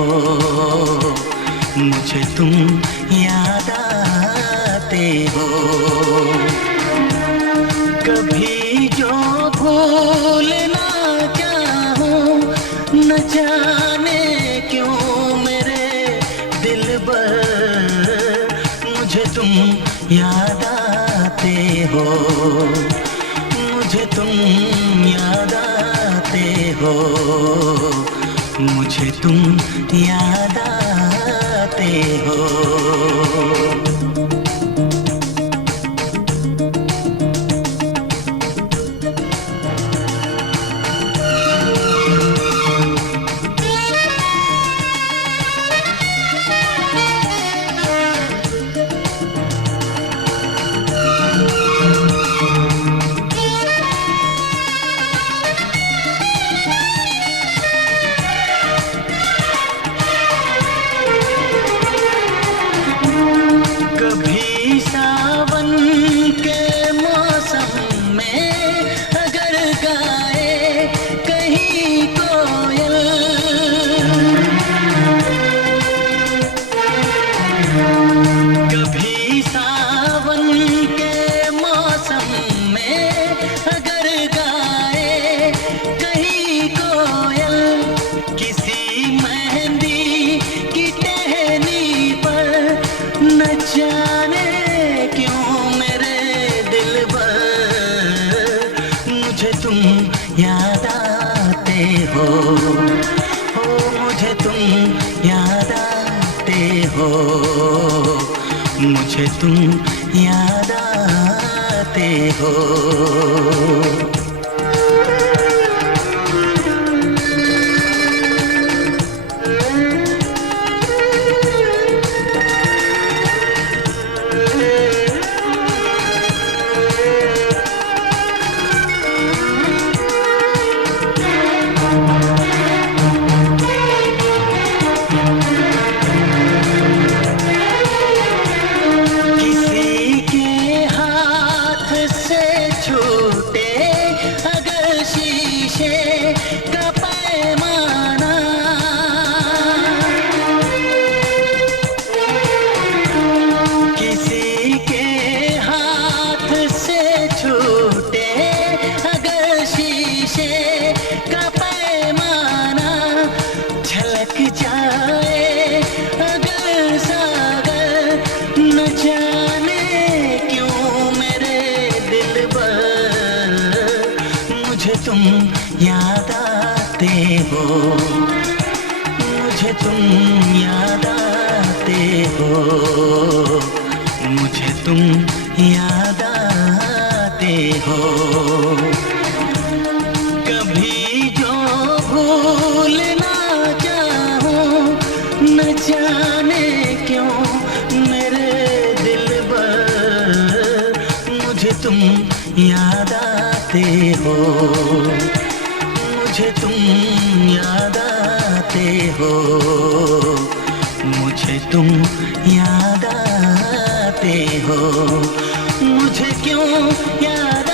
हो, मुझे तुम याद आते हो। कभी जो भूल ना चाहूं, न जाने क्यों मेरे दिलबर, मुझे तुम याद आते हो, मुझे तुम याद आते हो, मुझे तुम याद आते हो। कभी सावन के मौसम में अगर गाए कहीं कोयल, कभी सावन के मौसम में अगर गाए कहीं कोयल, किसी मेहंदी की टहनी पर न जाने क्यों मेरे दिलबर, मुझे तुम याद आते हो, मुझे तुम याद आते हो, मुझे तुम याद आते हो। छूटे अगर शीशे का पैमाना, किसी के हाथ से छूटे अगर शीशे का पैमाना, झलक जाए अगर सागर, न जाने क्यों मेरे मुझे तुम याद आते हो, मुझे तुम याद आते हो, मुझे तुम याद आते हो। कभी जो भूल ना चाहूं, न जाने क्यों मेरे दिलबर, मुझे तुम याद आते हो, मुझे तुम याद आते हो, मुझे तुम याद आते हो, मुझे क्यों याद